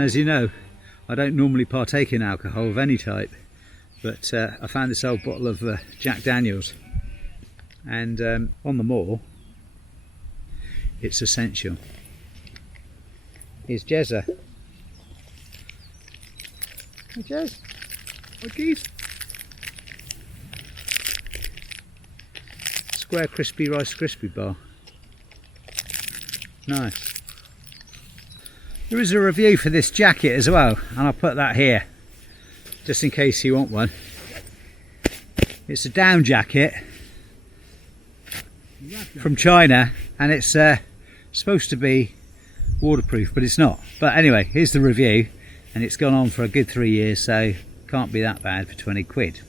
And as you know, I don't normally partake in alcohol of any type, but I found this old bottle of Jack Daniels, and on the moor it's essential. Here's Jezza. Hey Jez, what geese? Square crispy Rice Krispie bar. Nice. There is a review for this jacket as well, and I'll put that here just in case you want one. It's a down jacket from China, and it's supposed to be waterproof, but it's not. But anyway, here's the review, and it's gone on for a good 3 years, so can't be that bad for 20 quid.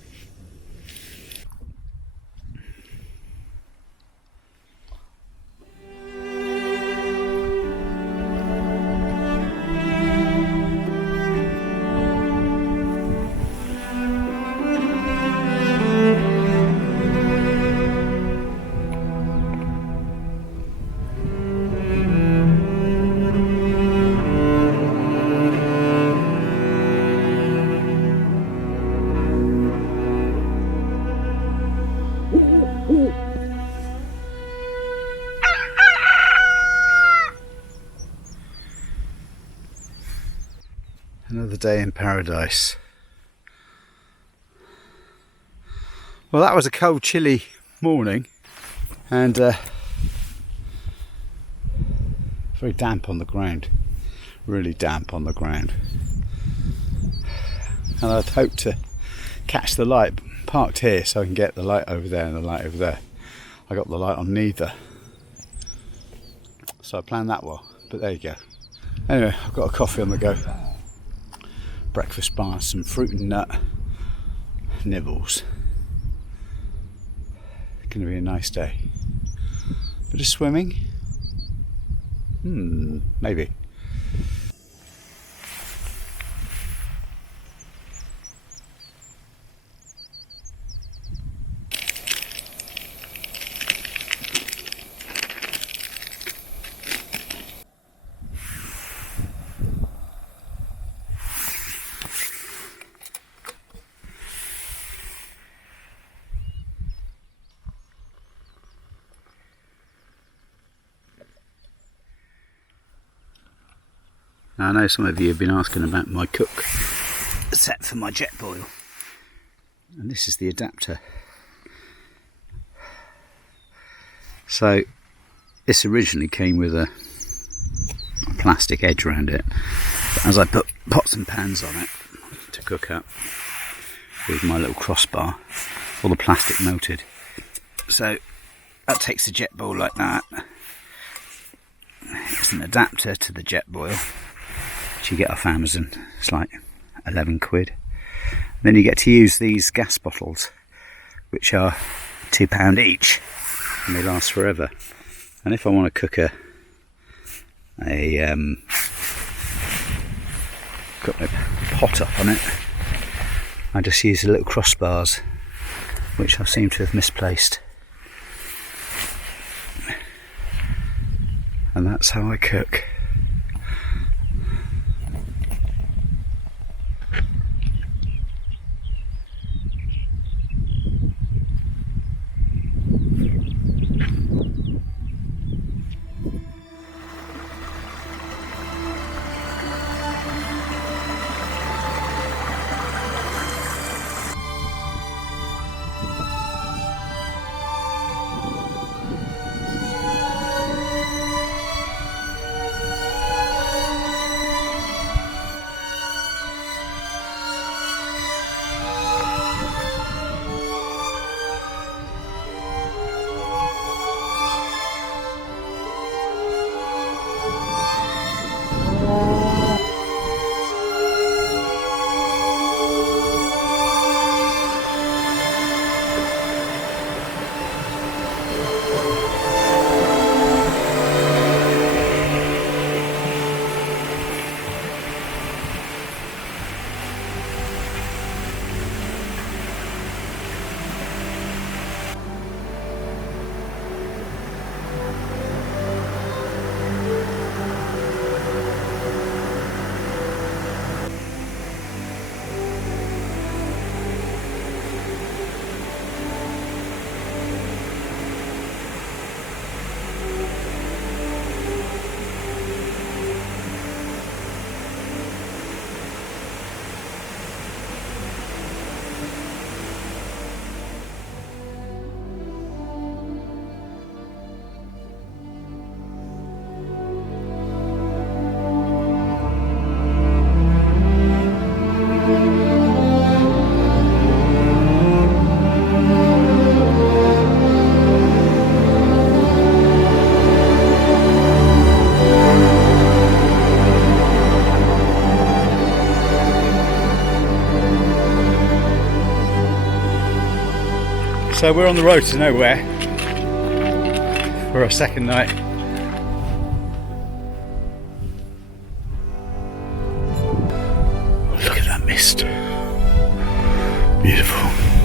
Another day in paradise. Well, that was a cold, chilly morning, and very damp on the ground, really damp on the ground. And I'd hoped to catch the light parked here so I can get the light over there and the light over there. I got the light on neither, so I planned that well, but there you go. Anyway, I've got a coffee on the go. Breakfast bar, some fruit and nut nibbles. Going to be a nice day. Bit of swimming? Maybe. I know some of you have been asking about my cook set for my jet boil, and this is the adapter. So this originally came with a plastic edge around it, but as I put pots and pans on it to cook up with my little crossbar, all the plastic melted. So that takes the jet boil like that. It's an adapter to the jet boil, which you get off Amazon. It's like 11 quid. And then you get to use these gas bottles, which are £2 each, and they last forever. And if I want to cook got my pot up on it, I just use the little crossbars, which I seem to have misplaced. And that's how I cook. So we're on the road to nowhere for our second night. Look at that mist. Beautiful.